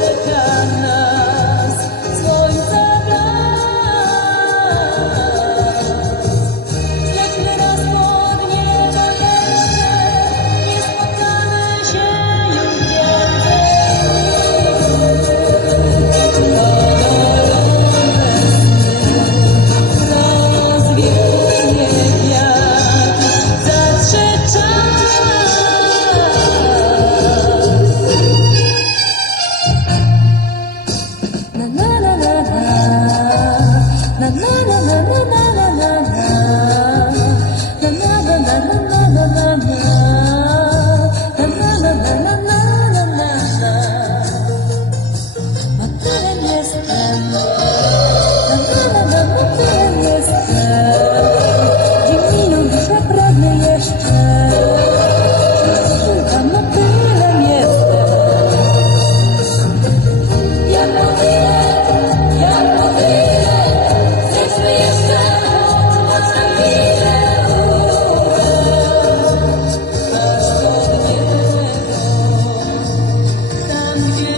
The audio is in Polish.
czeka nas słońca blask. Zlećmy raz pod niebo jeszcze, nie spotkamy się już więcej nigdy. Rozwieje wiatr, zatrze czas. Na na na na na, na na na na na na na na, na na na na na na na na, na na na na na na na. Motylem jestem, na na na na motylem jestem. Dzień minął, duszę pragnę jeszcze. Tylko motylem jestem. Jak motylem, zejdźmy jeszcze choć na chwilę w górę. Aż pod niebo, tam gdzie